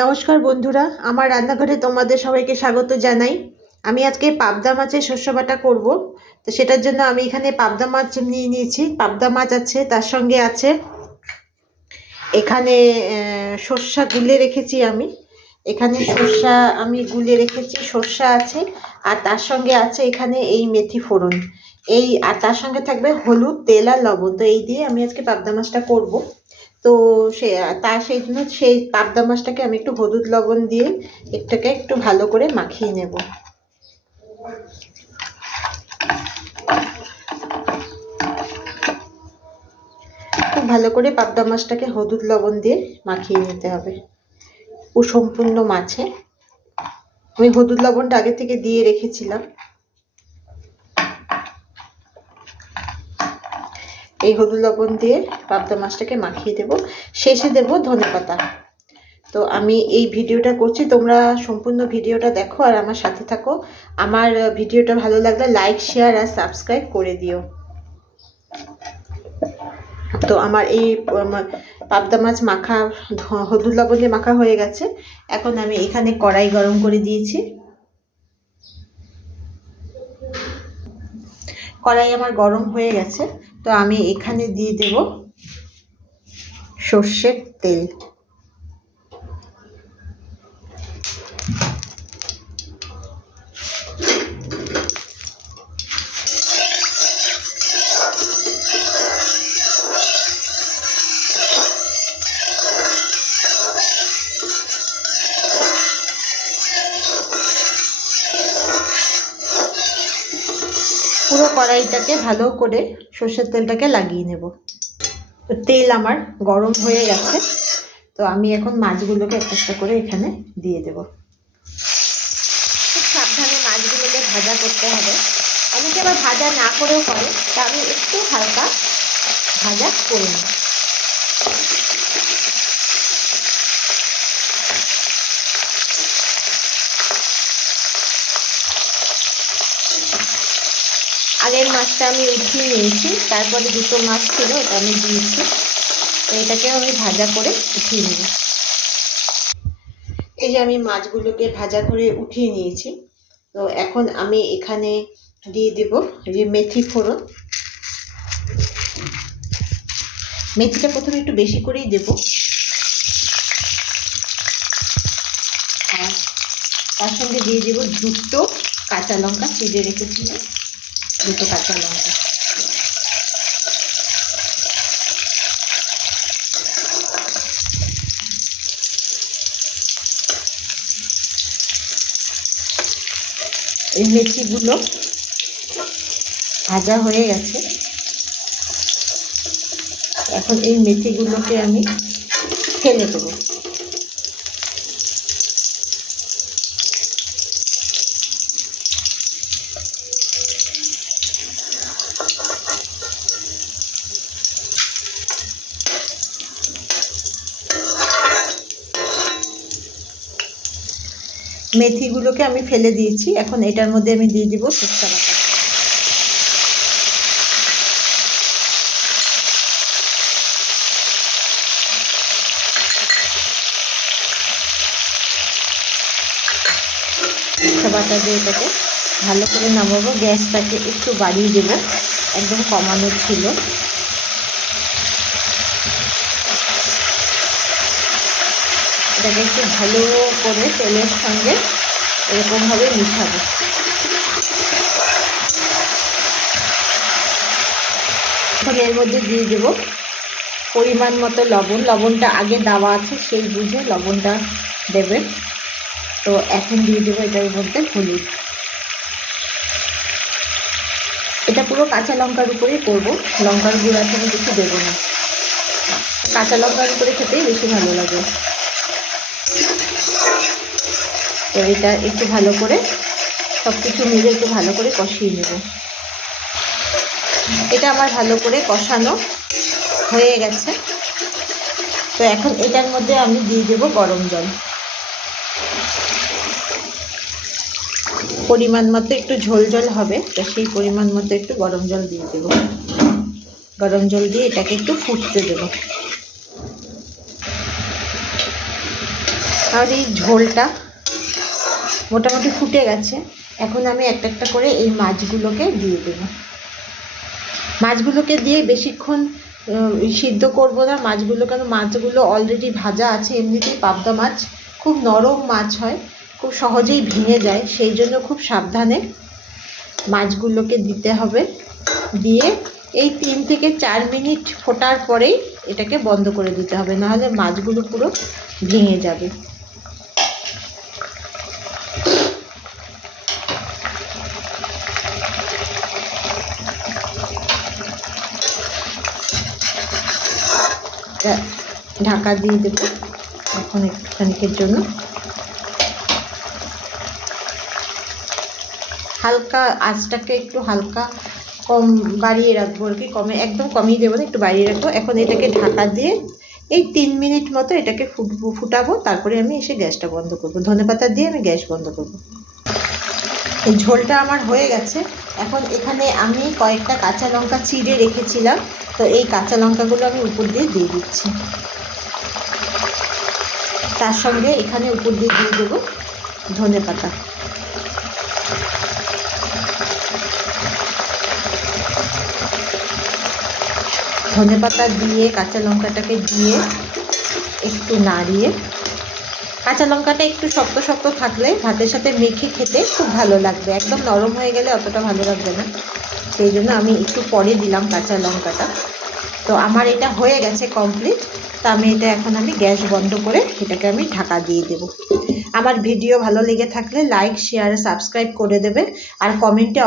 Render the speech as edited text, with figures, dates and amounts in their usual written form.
নমস্কার বন্ধুরা, আমার রান্নাঘরে তোমাদের সবাইকে স্বাগত জানাই। আমি আজকে পাবদা মাছের শস্য বাটা করব। তো সেটার জন্য আমি এখানে পাবদা মাছ নিয়ে নিয়েছি। পাবদা মাছ আছে, তার সঙ্গে আছে এখানে সর্ষা গুলে রেখেছি আমি। এখানে সর্ষা আমি গুলে রেখেছি, সর্ষা আছে। আর তার সঙ্গে আছে এখানে এই মেথি ফোড়ন, আর তার সঙ্গে থাকবে হলুদ, তেল আর লবণ। তো এই দিয়ে আমি আজকে পাবদা মাছটা করব। তো সেই জন্য সেই পাবদা মাছটাকে আমি একটু হলুদ লবণ দিয়ে একটু ভালো করে মাখিয়ে নেব। খুব ভালো করে পাবদা মাছটাকে হলুদ লবণ দিয়ে মাখিয়ে নিতে হবে। সম্পূর্ণ মাছে আমি হলুদ লবণটা আগে থেকে দিয়ে রেখেছিলাম। এই হলুদ লবণ দিয়ে পাবদা মাছটাকে মাখিয়ে দেব। শেষে দেব ধনেপাতা। তো আমি এই ভিডিওটা করছি, তোমরা সম্পূর্ণ ভিডিওটা দেখো আর আমার সাথে থাকো। আমার ভিডিওটা ভালো লাগলে লাইক, শেয়ার আর সাবস্ক্রাইব করে দিও। তো আমার এই পাবদা মাছ মাখা হলুদ লবণ দিয়ে মাখা হয়ে গেছে। এখন আমি এখানে কড়াই গরম করে দিয়েছি। কড়াই আমার গরম হয়ে গেছে। তো আমি এখানে দিয়ে দেব সর্ষের তেল। পুরো কড়াইটাকে ভালো করে সর্ষের তেলটাকে লাগিয়ে নেব। তো তেল আমার গরম হয়ে গেছে। তো আমি এখন মাছগুলোকে একটা করে এখানে দিয়ে দেব। খুব সাবধানে মাছগুলোকে ভাজা করতে হবে। অনেকে আবার ভাজা না করেও করে, তা আমি একটু হালকা ভাজা করে নিই। আগের মাছটা আমি উঠিয়ে নিয়েছি, তারপরে দুটো মাছ ছিল ওটা আমি দিয়েছি। তো এটাকে আমি ভাজা করে উঠিয়ে নিই। এই যে আমি মাছগুলোকে ভাজা করে উঠিয়ে নিয়েছি। তো এখন আমি এখানে দিয়ে দেব যে মেথি ফোড়ন। মেথিটা প্রথমে একটু বেশি করেই দেব। আর তার সঙ্গে দিয়ে দেব দুটো কাঁচা লঙ্কা, চিড়ে রেখেছিলাম দুটো কাঁচা লঙ্কা। এই মেথিগুলো ভাজা হয়ে গেছে। এখন এই মেথিগুলোকে আমি ফেলে দেবো। মেথিগুলোকে আমি ফেলে দিয়েছি। এখন এটার মধ্যে আমি দিয়ে দিব শুকনো বাটা। শুকনো বাটা দিয়ে এটাকে ভালো করে নামাবো। গ্যাসটাকে একটু বাড়িয়ে দেবো, একদম কমানো ছিল। এটাকে একটু ভালো করে তেলের সঙ্গে এরকমভাবে মিশাবো। এখন এর মধ্যে দিয়ে দেব পরিমাণ মতো লবণ। লবণটা আগে দেওয়া আছে, সেই বুঝে লবণটা দেবেন। তো এখন দিয়ে দেবো এটার মধ্যে হলুদ। এটা পুরো কাঁচা লঙ্কার উপরেই করবো, লঙ্কার গুঁড়া থেকে কিছু দেবো না। কাঁচা লঙ্কার উপরে খেতেই বেশি ভালো লাগে। তো এটা একটু ভালো করে সব কিছু মিলে একটু ভালো করে কষিয়ে নেব। এটা আমার ভালো করে কষানো হয়ে গেছে। তো এখন এটার মধ্যে আমি দিয়ে দেব গরম জল। পরিমাণ মতো একটু ঝোল ঝোল হবে, তো সেই পরিমাণ মতো একটু গরম জল দিয়ে দেব। গরম জল দিয়ে এটাকে একটু ফুটতে দেব। আর এই ঝোলটা মোটামুটি ফুটে গেছে। এখন আমি একটা একটা করে এই মাছগুলোকে দিয়ে দেব। মাছগুলোকে দিয়ে বেশিক্ষণ সিদ্ধ করব না মাছগুলো, কারণ মাছগুলো অলরেডি ভাজা আছে। এমনিতেই পাবদা মাছ খুব নরম মাছ হয়, খুব সহজেই ভেঙে যায়, সেই জন্য খুব সাবধানে মাছগুলোকে দিতে হবে। দিয়ে এই 3 থেকে 4 মিনিট ফোটার পরেই এটাকে বন্ধ করে দিতে হবে, নাহলে মাছগুলো পুরো ভেঙে যাবে। ঢাকা দিয়ে দেবো এখন একটুখানিকের জন্য। হালকা আঁচটাকে একটু হালকা কম বাড়িয়ে রাখবো আর কি, একদম কমিয়ে দেবো না, একটু বাড়িয়ে রাখবো। এখন এটাকে ঢাকা দিয়ে এই 3 মিনিট মতো এটাকে ফুটাবো, তারপরে আমি এসে গ্যাসটা বন্ধ করবো। ধনেপাতা দিয়ে আমি গ্যাস বন্ধ করবো। এই ঝোলটা আমার হয়ে গেছে। এখন এখানে আমি কয়েকটা কাঁচা লঙ্কা চিড়ে রেখেছিলাম, তো এই কাঁচা লঙ্কাগুলো আমি উপর দিয়ে দিচ্ছি। তার সঙ্গে এখানে উপর দিয়ে দেবো ধনেপাতা। ধনেপাতা দিয়ে কাঁচা লঙ্কাটাকে দিয়ে একটু নাড়িয়ে, কাঁচা লঙ্কাটা একটু শক্ত শক্ত থাকলে ভাতের সাথে মেখে খেতে খুব ভালো লাগবে। একদম নরম হয়ে গেলে অতটা ভালো লাগবে না, সেই জন্য আমি একটু পরে দিলাম কাঁচা লঙ্কাটা। তো আমার এটা হয়ে গেছে কমপ্লিট। তা আমি এখন গ্যাস বন্ধ করে এটাকে আমি ঢাকা দিয়ে দেব। আমার ভিডিও ভালো লেগে থাকলে লাইক, শেয়ার, সাবস্ক্রাইব করে দেবে, আর কমেন্টে